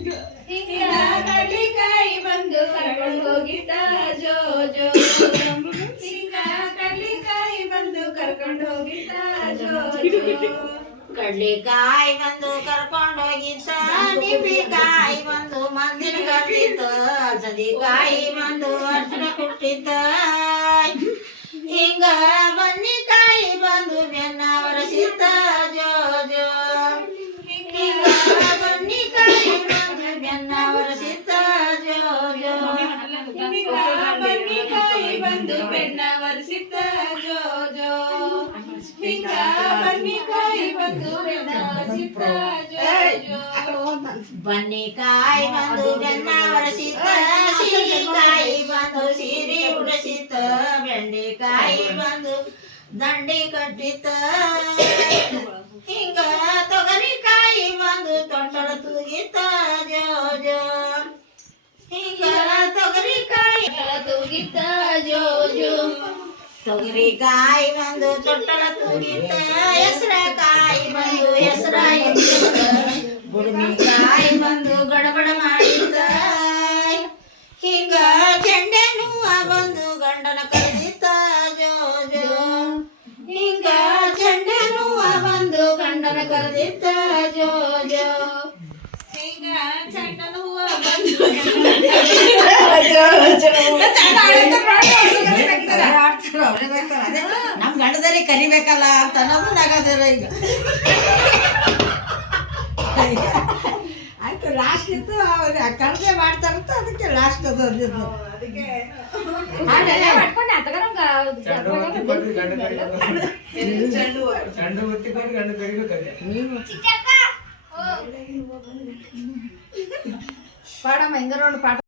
ಹಿಂಗ ಕಡ್ಲಿಕಾಯಿ ಬಂದು ಕರ್ಕೊಂಡು ಹೋಗಿದ್ದ ಜೋ ಜೋ ಹಿಂಗ ಕಡ್ಲಿಕಾಯಿ ಬಂದು ಕರ್ಕೊಂಡು ಹೋಗಿದ್ದ ಜೋ ಜೋ ಕಡ್ಲಿಕಾಯಿ ಬಂದು ಕರ್ಕೊಂಡು ಹೋಗಿದ್ದ ನಿಂಬಿಕಾಯಿ ಬಂದು ಮಂದಿನ ಕಟ್ಟಿದ್ದ ಸದಿಕಾಯಿ ಬಂದು ಅರ್ಶನ ಕೊಟ್ಟಿದ್ದ ಹಿಂಗ ಬನ್ನಿಕಾಯಿ ಬಂದು ಬೆನ್ನ ಒರೆಸಿದ್ದ ಜೋ ಜೋ ಹಿಂಗ ಬನ್ನಿಕಾಯಿ ಬಂದು ಬೆನ್ನ ಒರೆಸಿದ್ದ ಜೋ ಜೋ ಹಿಂಗ ಬನ್ನಿಕಾಯಿ ಬಂದು ಬೆನ್ನ ಒರೆಸಿದ್ದ ಜೋ ಜೋ ಹಿಂಗ ಬನ್ನಿಕಾಯಿ ಬಂದು ಬೆನ್ನ ಒರೆಸಿದ್ದ ಜೋ ಜೋ ಬನ್ನಿಕಾಯಿ ಬಂದು ಬೆನ್ನ ಒರೆಸಿದ್ದ ಸೀರೆಕಾಯಿ ಬಂದು ಸೀರೆ ಉಡಿಸಿದ್ದ ಬೆಂಡೆಕಾಯಿ ಬಂದು ದಂಡಿ ಕಟ್ಟಿದ್ದ ಹಿಂಗ ತೊಗರಿಕಾಯಿ ಬಂದು ತೊಟ್ಟಳ ತೂಗಿತ್ತ ಜೋ ಜೋ ಹಿಂಗ ತೊಗರಿಕಾಯಿ ತೂಗಿದ್ದ ಜೋ ಜೋ ತೊಗರಿಕಾಯಿ ಬಂದು ತೊಟ್ಟಳ ತೂಗಿತ್ತ ಹೆಸರಕಾಯಿ ಬಂದು ಹೆಸರ ಎತ್ತಿದ್ದ ಬುಡಮಿಕಾಯಿ ಬಂದು ಗಡಬಡ ಮಾಡಿದ್ದ ಹಿಂಗ ಚೆಂಡೆ ಹೂವ ಬಂದು ಗಂಡನ ಕರೆದಿತ್ತ ಜೋ ಜೋ ಹಿಂಗ ಚೆಂಡೆ ಹೂವ ಬಂದು ಗಂಡನ ಕರೆದಿತ್ತ ಜೋ ಜೋ ಹಿಂಗ ಚಂಡನ ಹೂವ ಬಂದು ನಮ್ ಗಂಡದಲ್ಲಿ ಕರಿಬೇಕಲ್ಲ ಅಂತ ಅನ್ನೋದು ನಗದರ ಈಗ ಆಯ್ತು ಲಾಸ್ಟ್ ಇತ್ತು ಕರ್ದೆ ಮಾಡ್ತಾರಂತ ಅದಕ್ಕೆ ಲಾಸ್ಟ್ ಅದು ಚಂಡು ಒತ್ತಿಕೊಂಡು ಗಂಡು ಕರಿಬೇಕಂತೆ ಪಾಡಮ್ಮ ಹಿಂಗಾರ ಪಾಠ